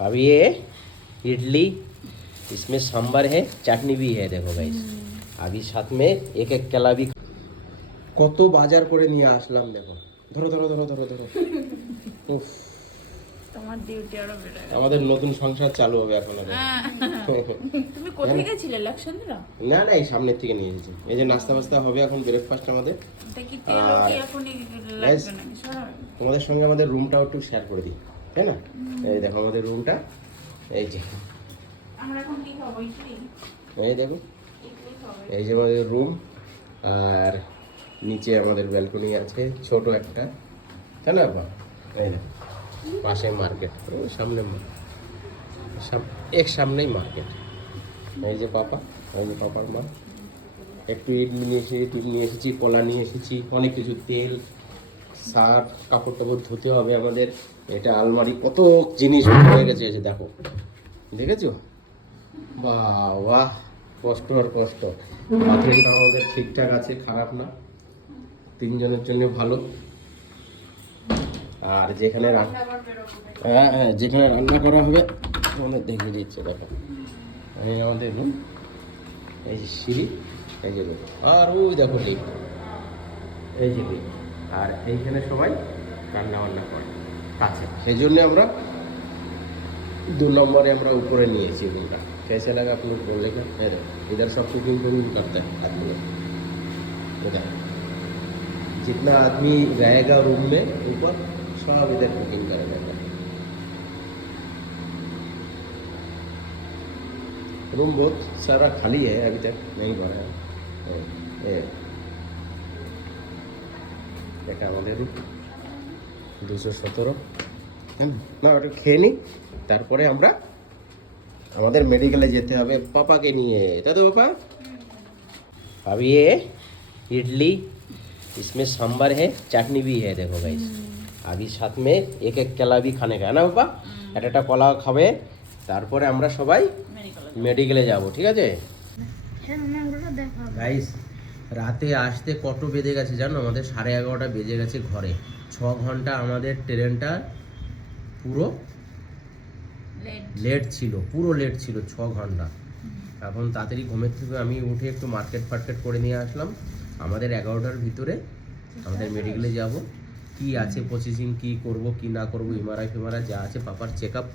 अब ये इडली, इसमें सांभर है, चटनी भी है। देखो गाइस, अभी साथ में एक एक केला भी। কত বাজার করে নিয়ে আসলাম দেখো। ধরো ধরো ধরো ধরো ধরো। উফ, তোমার ডিউটি আরো বেড়ে গেল। আমাদের নতুন সংসার চালু হবে এখন আগে। তুমি কোথায় গেছিলে লাক্সান্দ্রা? না না, এই সামনের থেকে নিয়ে এসেছি। এই যে নাস্তা বাস্তা হবে এখন, ব্রেকফাস্ট আমাদের। এটা কি তেল কি এখনই লাগবে নাকি সব? তোমাদের সঙ্গে আমাদের রুমটাও একটু শেয়ার করে দিই, তাই না? এই দেখো আমাদের রুমটা, এই যে আমরা এখন কি খাবো? ইডলি? এই দেখো, ইডলি খাবো। এই যে আমাদের রুম, আর নিচে আমাদের ব্যালকনি আছে ছোট একটা, তাই না বাবা? এই দেখো পাশে মার্কেট, সামনে এক সামনেই মার্কেট। এই যে পাপা, এই যে পাপার মা। একটু ইডলি নিয়ে এসেছি, একটু নিয়ে এসেছি, কলা নিয়ে এসেছি, অনেক কিছু, তেল, সার্ফ, কাপড় টাপড় ধুতে হবে আমাদের। এটা আলমারি, কত জিনিস হয়ে গেছে। এই যে দেখো, দেখেছো? বাহ বাহ, কষ্ট আর কষ্ট। বাথরুমটা আমাদের ঠিকঠাক আছে, খারাপ না, তিনজনের জন্য ভালো। আর যেখানে হ্যাঁ হ্যাঁ, যেখানে রান্না করা হবে আমাদের দেখে দিচ্ছে। দেখো এই আমাদের রুম, এই যে সিঁড়ি, এই যে রুম, আর ওই দেখো লিফট, এই যে লিফট। আর এইখানে সবাই রান্না বান্না করে কাছে, সেই জন্য আমরা 2 নম্বরে আমরা উপরে নিয়েছি রুমটা। कैसे लगा आप लोग बोलने का? इधर सब कुकिंग करता है आदमी लोग। जितना आदमी रहेगा रूम में ऊपर, सब इधर कुकिंग करेगा। रूम बहुत सारा खाली है, अभी तक नहीं भरा है। এটা আমাদের রুম 217। না, ওটা খেয়ে নিই, তারপরে আমরা আমাদের মেডিকেলে যেতে হবে পাপাকে নিয়ে, তাই তো পাপা? अब ये इडली, इसमें सांभर है, चटनी भी है। देखो गाइस, अभी साथ में एक एक केला भी खाने का है ना पापा? একটা কলা খাবে, তারপরে আমরা সবাই মেডিকেলে যাব, ঠিক আছে গাইস? রাতে আসতে কত বেজে গেছে জানো? আমাদের 11:30 বেজে গেছে ঘরে। 6 ঘন্টা আমাদের ট্রেনটা পুরো লেট ছিল, পুরো লেট ছিল 6 ঘন্টা। এখন তাড়াতাড়ি ঘুমের থেকে আমি উঠে একটু মার্কেট করে নিয়ে আসলাম। আমাদের 11টার ভিতরে আমাদের মেডিকেলে যাব। কি আছে প্রসেসিং, কি করব কি না করব, এমআরআই ফেমআরআই যা আছে, পাপার চেক আপ।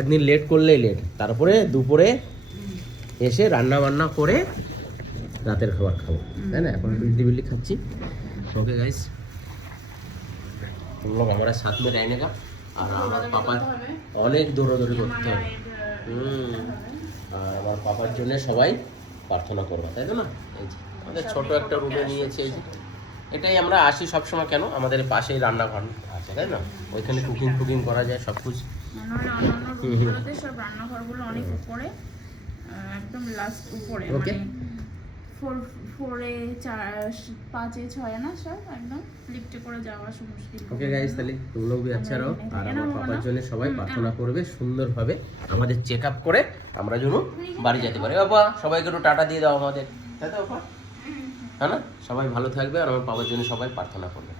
একদিন লেট করলেই লেট। তারপরে দুপুরে এসে রান্না বান্না করে রাতের খাবার খাবো, তাই না? এখন বিল্লি খাচ্ছি। ওকে গাইস, तुम लोग हमारे साथ में रहने का। আর আমার পাপার অনেক দৌড়াদৌড়ি করতে হবে। আর আমার পাপার জন্য সবাই প্রার্থনা করবো, তাই তো না? এই যে আমাদের ছোট একটা রুমে নিয়েছে, এই যে এটাই আমরা আসি সবসময়। কেন? আমাদের পাশেই রান্নাঘর আছে, তাই না? ওইখানে কুকিং করা যায় সব কিছু। সব রান্নাঘরগুলো অনেক উপরে, একদম লাস্ট উপরে। ওকে, 4-এ 4-5-এ 6-এ না, সব একদম লিফটে করে যাওয়া মুশকিল। ওকে গাইস, তাহলে তুম লোগ ভি আচ্ছা রহো। আর আমার পাপার জন্য সবাই প্রার্থনা করবে সুন্দরভাবে, আমাদের চেক আপ করে আমরা যেন বাড়ি যেতে পারি। বাবা সবাইকে একটু টাটা দিয়ে দাও আমাদের, তাই তো বাবা? হ্যাঁ না? সবাই ভালো থাকবে, আর আমার পাপার জন্য সবাই প্রার্থনা করবে।